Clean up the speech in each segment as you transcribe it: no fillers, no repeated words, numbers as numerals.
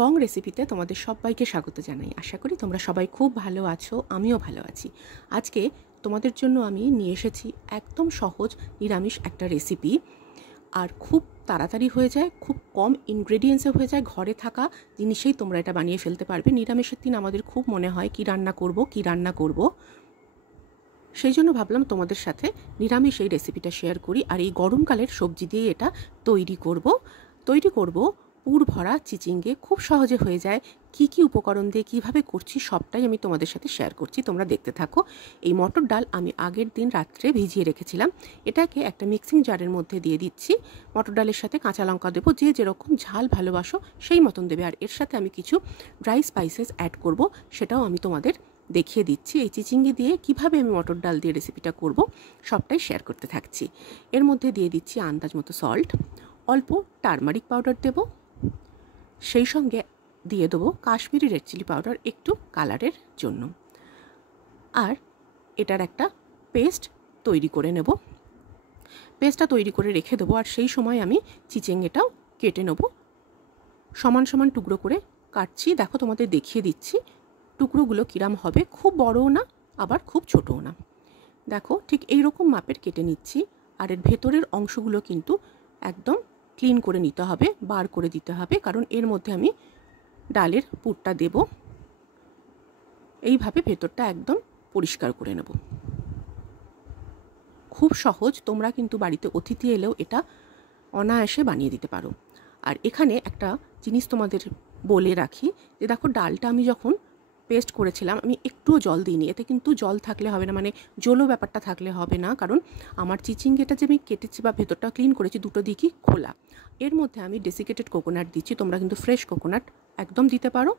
বং রেসিপিতে তোমাদের সবাইকে স্বাগত জানাই। আশা করি তোমরা সবাই খুব ভালো আছো, আমিও ভালো আছি। আজকে তোমাদের জন্য আমি নিয়ে এসেছি একদম সহজ নিরামিষ একটা রেসিপি, আর খুব তাড়াতাড়ি হয়ে যায়, খুব কম ইনগ্রেডিয়েন্টসে হয়ে যায়, ঘরে থাকা জিনিসেই তোমরা এটা বানিয়ে ফেলতে পারবে। নিরামিষের দিন আমাদের খুব মনে হয় কি রান্না করব, সেই জন্য ভাবলাম তোমাদের সাথে নিরামিষ এই রেসিপিটা শেয়ার করি। আর এই গরমকালের সবজি দিয়ে এটা তৈরি করব পুর ভরা চিচিঙ্গে। খুব সহজে হয়ে যায়। কি কি উপকরণ দিয়ে কিভাবে করছি সবটাই আমি তোমাদের সাথে শেয়ার করছি, তোমরা দেখতে থাকো। এই মটর ডাল আমি আগের দিন রাত্রে ভিজিয়ে রেখেছিলাম। এটাকে একটা মিক্সিং জারের মধ্যে দিয়ে দিচ্ছি। মটর ডালের সাথে কাঁচা লঙ্কা দেবো, যে যেরকম ঝাল ভালোবাসো সেই মতন দেবে। আর এর সাথে আমি কিছু ড্রাই স্পাইসেস অ্যাড করব, সেটাও আমি তোমাদের দেখিয়ে দিচ্ছি। এই চিচিঙ্গে দিয়ে কিভাবে আমি মটর ডাল দিয়ে রেসিপিটা করব সবটাই শেয়ার করতে থাকছি। এর মধ্যে দিয়ে দিচ্ছি আন্দাজ মতো সল্ট, অল্প টারমারিক পাউডার দেব, সেই সঙ্গে দিয়ে দেবো কাশ্মীরি রেড চিলি পাউডার একটু কালারের জন্য। আর এটার একটা পেস্ট তৈরি করে নেব। পেস্টটা তৈরি করে রেখে দেবো। আর সেই সময় আমি চিচিঙ্গেটাও কেটে নেব। সমান সমান টুকরো করে কাটছি, দেখো তোমাদের দেখিয়ে দিচ্ছি টুকরোগুলো কিরাম হবে। খুব বড়ও না, আবার খুব ছোটও না। দেখো ঠিক এইরকম মাপের কেটে নিচ্ছি। আর এর ভেতরের অংশগুলো কিন্তু একদম ক্লিন করে নিতে হবে, বার করে দিতে হবে, কারণ এর মধ্যে আমি ডালের পুরটা দেব। এইভাবে ভেতরটা একদম পরিষ্কার করে নেব। খুব সহজ, তোমরা কিন্তু বাড়িতে অতিথি এলেও এটা অনায়াসে বানিয়ে দিতে পারো। আর এখানে একটা জিনিস তোমাদের বলে রাখি, যে দেখো ডালটা আমি যখন পেস্ট করেছিলাম আমি একটুও জল দিইনি। এতে কিন্তু জল থাকলে হবে না, মানে জলও ব্যাপারটা থাকলে হবে না, কারণ আমার চিচিঙ্গেটা যে আমি কেটেছি বা ভেতরটা ক্লিন করেছি দুটো দিকই খোলা। এর মধ্যে আমি ডেসিকেটেড কোকোনাট দিচ্ছি, তোমরা কিন্তু ফ্রেশ কোকোনাট একদম দিতে পারো।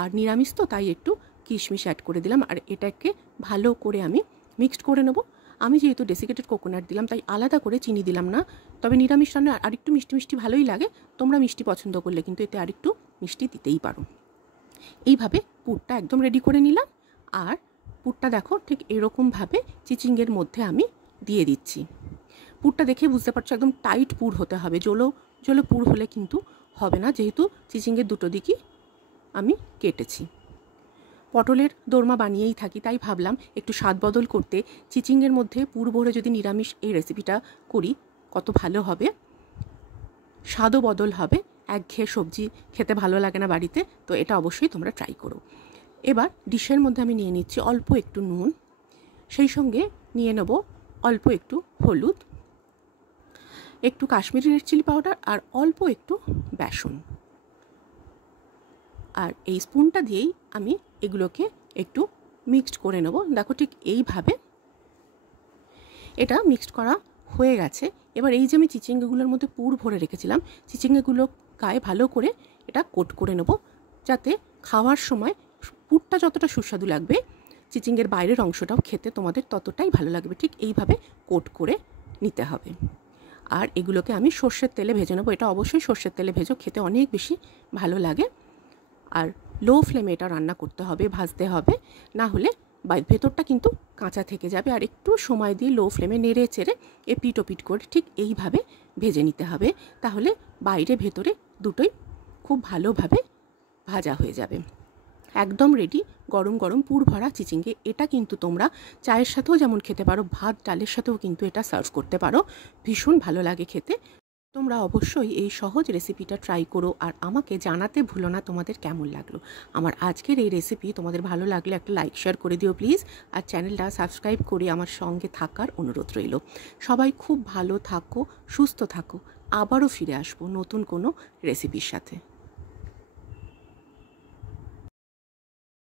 আর নিরামিষ তো, তাই একটু কিশমিশ অ্যাড করে দিলাম। আর এটাকে ভালো করে আমি মিক্সড করে নেব। আমি যেহেতু ডেসিকেটেড কোকোনাট দিলাম তাই আলাদা করে চিনি দিলাম না। তবে নিরামিষ রান্না আরেকটু মিষ্টি মিষ্টি ভালোই লাগে, তোমরা মিষ্টি পছন্দ করলে কিন্তু এতে আরেকটু মিষ্টি দিতেই পারো। এইভাবে পুরটা একদম রেডি করে নিলাম। আর পুরটা দেখো ঠিক এরকমভাবে চিচিঙ্গের মধ্যে আমি দিয়ে দিচ্ছি। পুরটা দেখে বুঝতে পারছো একদম টাইট পুর হতে হবে, জলো জলো পুর হলে কিন্তু হবে না, যেহেতু চিচিঙ্গের দুটো দিকই আমি কেটেছি। পটলের দোরমা বানিয়েই থাকি, তাই ভাবলাম একটু স্বাদ বদল করতে চিচিঙ্গের মধ্যে পুর ভরে যদি নিরামিষ এই রেসিপিটা করি কত ভালো হবে, স্বাদও বদল হবে। একঘেয়ে সবজি খেতে ভালো লাগে না বাড়িতে, তো এটা অবশ্যই তোমরা ট্রাই করো। এবার ডিশের মধ্যে আমি নিয়ে নিচ্ছি অল্প একটু নুন, সেই সঙ্গে নিয়ে নেব অল্প একটু হলুদ, একটু কাশ্মীরি রেড চিলি পাউডার আর অল্প একটু বেসন। আর এই স্পুনটা দিয়েই আমি এগুলোকে একটু মিক্সড করে নেব। দেখো ঠিক এইভাবে এটা মিক্সড করা হয়ে গেছে। এবার এই যে আমি চিচিঙ্গাগুলোর মধ্যে পুর ভরে রেখেছিলাম, চিচিঙ্গাগুলো গায়ে ভালো করে এটা কোট করে নেব, যাতে খাওয়ার সময় পুরটা যতটা সুস্বাদু লাগবে চিচিঙ্গের বাইরের অংশটাও খেতে তোমাদের ততটাই ভালো লাগবে। ঠিক এইভাবে কোট করে নিতে হবে। আর এগুলোকে আমি সর্ষের তেলে ভেজে নেবো। এটা অবশ্যই সর্ষের তেলে ভেজো, খেতে অনেক বেশি ভালো লাগে। আর লো ফ্লেমে এটা রান্না করতে হবে, ভাজতে হবে, না হলে ভেতরটা কিন্তু কাঁচা থেকে যাবে। আর একটু সময় দিয়ে লো ফ্লেমে নেড়ে চেড়ে এপিট ওপিট করে ঠিক এইভাবে ভেজে নিতে হবে, তাহলে বাইরে ভেতরে দুটোই খুব ভালোভাবে ভাজা হয়ে যাবে। একদম রেডি গরম গরম পুর ভরা চিচিঙ্গে। এটা কিন্তু তোমরা চায়ের সাথেও যেমন খেতে পারো, ভাত ডালের সাথেও কিন্তু এটা সার্ভ করতে পারো, ভীষণ ভালো লাগে খেতে। তোমরা অবশ্যই এই সহজ রেসিপিটা ট্রাই করো আর আমাকে জানাতে ভুলো না তোমাদের কেমন লাগলো। আমার আজকের এই রেসিপি তোমাদের ভালো লাগলে একটা লাইক শেয়ার করে দিও প্লিজ। আর চ্যানেলটা সাবস্ক্রাইব করে আমার সঙ্গে থাকার অনুরোধ রইল। সবাই খুব ভালো থাকো, সুস্থ থাকো। আবারও ফিরে আসবো নতুন কোনো রেসিপির সাথে।